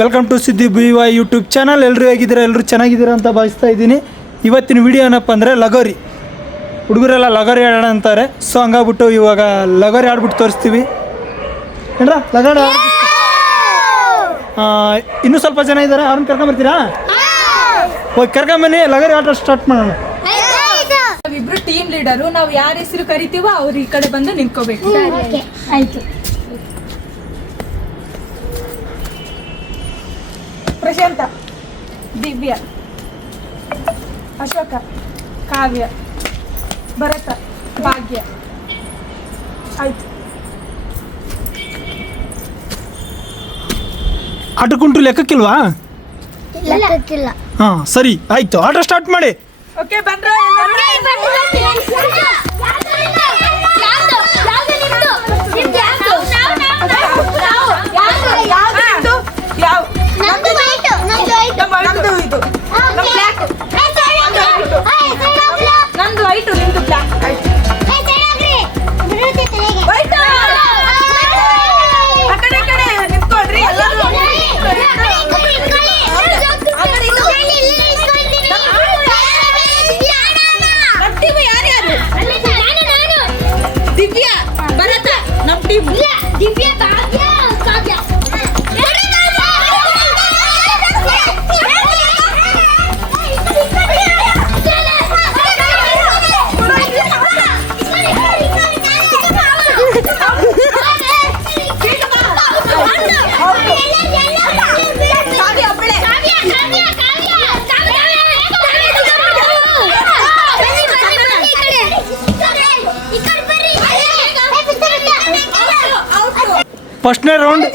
Welcome to Siddi BY YouTube channel. ಎಲ್ಲರೂ ಹೇಗಿದ್ದೀರಾ? ಎಲ್ಲರೂ ಚೆನ್ನಾಗಿದ್ದೀರಾ ಅಂತ ಭಾವಿಸ್ತಾ ಇದ್ದೀನಿ. ಇವತ್ತಿನ ವಿಡಿಯೋ ಏನಪ್ಪ ಅಂದರೆ ಲಗೋರಿ. ಹುಡುಗರೆಲ್ಲ ಲಗೋರಿ ಆಡೋಣ ಅಂತಾರೆ. ಸೊ ಹಂಗಾಗ್ಬಿಟ್ಟು ಇವಾಗ ಲಗೋರಿ ಆಡ್ಬಿಟ್ಟು ತೋರಿಸ್ತೀವಿ. ಏನ್ರ ಲಗೋರಿ ಇನ್ನೂ ಸ್ವಲ್ಪ ಜನ ಇದ್ದಾರೆ, ಅವ್ರನ್ನ ಕರ್ಕೊಂಬರ್ತೀರಾ? ಹೋಗಿ ಕರ್ಕೊಂಬನ್ನಿ, ಲಗೋರಿ ಆಟ ಸ್ಟಾರ್ಟ್ ಮಾಡೋಣ. ನಾವಿಬ್ರು ಟೀಮ್ ಲೀಡರು. ನಾವು ಯಾರ ಹೆಸರು ಕರಿತೀವೋ ಅವ್ರು ಈ ಕಡೆ ಬಂದು ನಿಂತ್ಕೋಬೇಕು. ಆಯ್ತು. ಪ್ರಶಾಂತ, ದಿವ್ಯ, ಅಶೋಕ, ಕಾವ್ಯ, ಭರತ, ಭಾಗ್ಯ. ಆಯ್ತು. ಆಟಕ್ಕುಂಟು ಲೆಕ್ಕಕ್ಕಿಲ್ವಾ? ಲೆಕ್ಕಕ್ಕಿಲ್ಲ. ಹಾಂ ಸರಿ ಆಯಿತು, ಆಟ ಸ್ಟಾರ್ಟ್ ಮಾಡಿ. ಓಕೆ ಬನ್ರೋ. ನಂದು ವೈಟು, ನಿಮ್ದು ಬ್ಲ್ಯಾಕ್. ಆಯ್ತು. ಆ ಕಡೆ ಈ ಕಡೆ ನಿಂತ್ಕೊಳ್ರಿ ಎಲ್ಲರೂ. ದಿವ್ಯಾ, ಭರತ ನಮ್ ಟೀಮ್. ದಿವ್ಯ, ಭಾಗ್ಯ, ಕಾವ್ಯ. ಫಸ್ಟ್ನೇ ರೌಂಡ್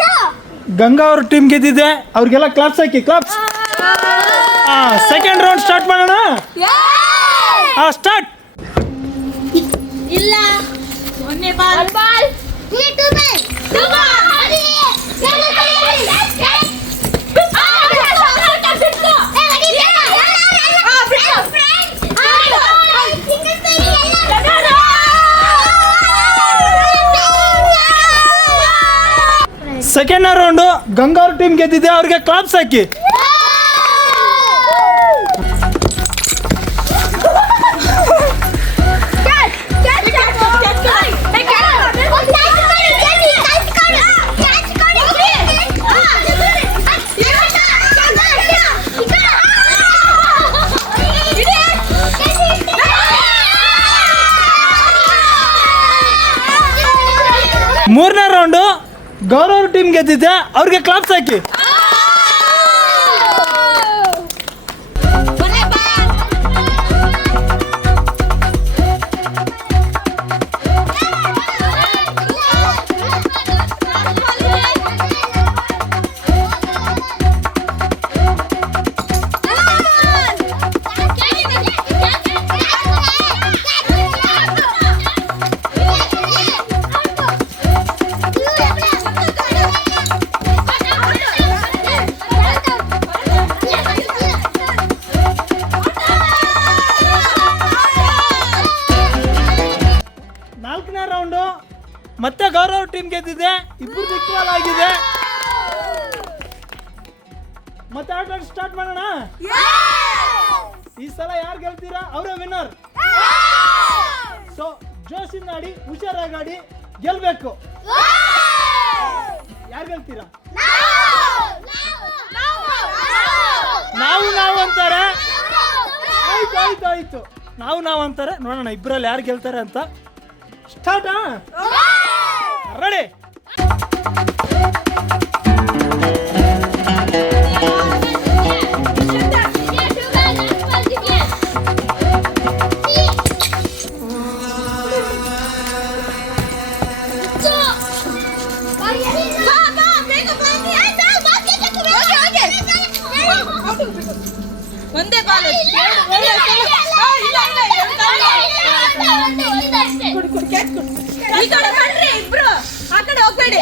ಗಂಗಾ ಅವ್ರ ಟೀಮ್ ಗೆದ್ದಿದೆ, ಅವ್ರಿಗೆಲ್ಲ ಕ್ಲಾಪ್ಸ್ ಹಾಕಿ, ಕ್ಲಾಪ್ಸ್. ಸೆಕೆಂಡ್ ರೌಂಡ್ ಸ್ಟಾರ್ಟ್ ಮಾಡೋಣ. ಸ್ಟಾರ್ಟ್. ಇಲ್ಲ, ಒಂದೇ ಬಾಲ್. ಬಾಲ್. ಈ two ball. Two ball. Second round Ganga ಅವ್ರ ಟೀಮ್ ಗೆದ್ದಿದೆ, ಅವ್ರಿಗೆ ಕ್ಲಾಪ್ಸ್ ಹಾಕಿ. ಮೂರನೇ ರೌಂಡು ಗೌರವ್ ಟೀಮ್ ಗೆದ್ದಿದೆ, ಅವ್ರಿಗೆ ಕ್ಲಾಪ್ಸ್ ಹಾಕಿ. ನಾಲ್ಕನೇ ರೌಂಡು ಮತ್ತೆ ಗೌರವ್ ಟೀಮ್ ಗೆದ್ದಿದೆ, ಇಬ್ಬರು ಈಕ್ವಲ್ ಆಗಿದೆ. ಮತ್ತೆ ಆಟ ಸ್ಟಾರ್ಟ್ ಮಾಡೋಣ. ಈ ಸಲ ಯಾರು ಗೆಲ್ತೀರಾ ಅವರೇ ವಿನ್ನರ್. ಸೊ ಜೋಶಿಂದ ಆಡಿ, ಹುಷಾರಾಗಿ ಆಡಿ, ಗೆಲ್ಬೇಕು. ಯಾರು ಗೆಲ್ತೀರಾ? ನಾವು ಅಂತಾರೆ. ಆಯ್ತು ಆಯ್ತು ಆಯ್ತು, ನಾವು ಅಂತಾರೆ. ನೋಡೋಣ ಇಬ್ಬರಲ್ಲಿ ಯಾರು ಗೆಲ್ತಾರೆ ಅಂತ. ಸ್ಟಾರ್ಟ್. ರೆಡಿ. ಒಂದೇ ಬಾಲ್. ಈ ಕಡೆ ಬನ್ರಿ ಇಬ್ರು, ಆ ಕಡೆ ಹೋಗ್ಬೇಡಿ.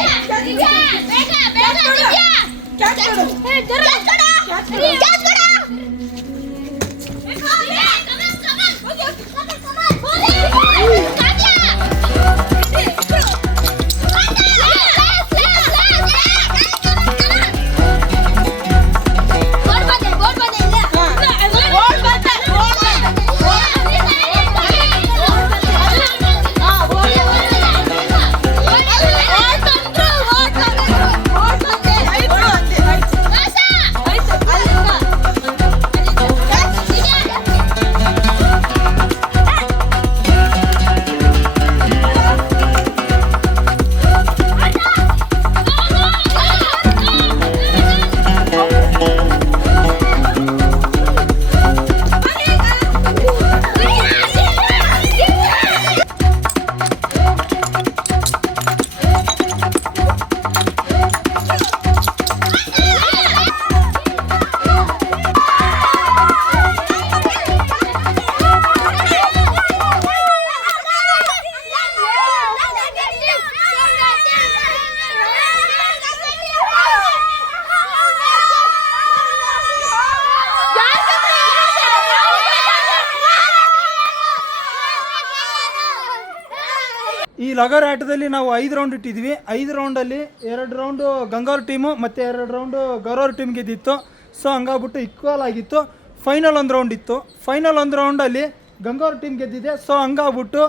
ಲಗೋರಿ ಆಟದಲ್ಲಿ ನಾವು 5 ರೌಂಡ್ ಇಟ್ಟಿದ್ವಿ. 5 ರೌಂಡಲ್ಲಿ 2 ರೌಂಡು ಗಂಗವ್ರ ಟೀಮು ಮತ್ತು 2 ರೌಂಡು ಗೌರವ್ರ ಟೀಮ್ ಗೆದ್ದಿತ್ತು. ಸೊ ಹಂಗಾಗ್ಬಿಟ್ಟು ಈಕ್ವಲ್ ಆಗಿತ್ತು. ಫೈನಲ್ 1 ರೌಂಡ್ ಇತ್ತು. ಫೈನಲ್ 1 ರೌಂಡಲ್ಲಿ ಗಂಗವ್ರ ಟೀಮ್ ಗೆದ್ದಿದೆ. ಸೊ ಹಂಗಾಗ್ಬಿಟ್ಟು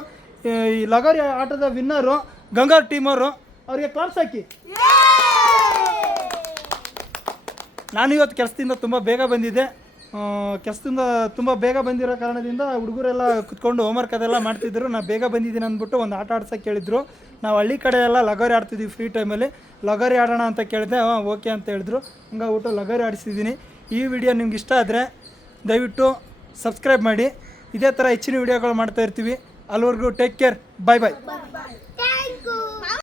ಈ ಲಗೋರಿ ಆಟದ ವಿನ್ನರು ಗಂಗವ್ರ ಟೀಮವರು. ಅವ್ರಿಗೆ ಕ್ಲಾಪ್ಸ್ ಹಾಕಿ. ನಾನು ಇವತ್ತು ಕೆಲಸದಿಂದ ತುಂಬ ಬೇಗ ಬಂದಿದ್ದೆ. ಕೆಲಸದಿಂದ ತುಂಬ ಬೇಗ ಬಂದಿರೋ ಕಾರಣದಿಂದ ಹುಡುಗರೆಲ್ಲ ಕುತ್ಕೊಂಡು ಹೋಮ್ವರ್ಕ್ ಅದೆಲ್ಲ ಮಾಡ್ತಿದ್ರು. ನಾನು ಬೇಗ ಬಂದಿದ್ದೀನಿ ಅಂದ್ಬಿಟ್ಟು ಒಂದು ಆಟ ಆಡ್ಸೋಕ್ಕೆ ಕೇಳಿದ್ರು. ನಾವು ಹಳ್ಳಿ ಕಡೆ ಎಲ್ಲ ಲಗೋರಿ ಆಡ್ತಿದ್ವಿ ಫ್ರೀ ಟೈಮಲ್ಲಿ. ಲಗೋರಿ ಆಡೋಣ ಅಂತ ಕೇಳಿದೆ, ಓಕೆ ಅಂತ ಹೇಳಿದ್ರು. ಹಂಗಾಗ್ಬಿಟ್ಟು ಲಗೋರಿ ಆಡಿಸಿದ್ದೀನಿ. ಈ ವಿಡಿಯೋ ನಿಮ್ಗೆ ಇಷ್ಟ ಆದರೆ ದಯವಿಟ್ಟು ಸಬ್ಸ್ಕ್ರೈಬ್ ಮಾಡಿ. ಇದೇ ಥರ ಹೆಚ್ಚಿನ ವಿಡಿಯೋಗಳು ಮಾಡ್ತಾ ಇರ್ತೀವಿ. ಅಲ್ಲಿವರೆಗೂ ಟೇಕ್ ಕೇರ್. ಬಾಯ್ ಬಾಯ್.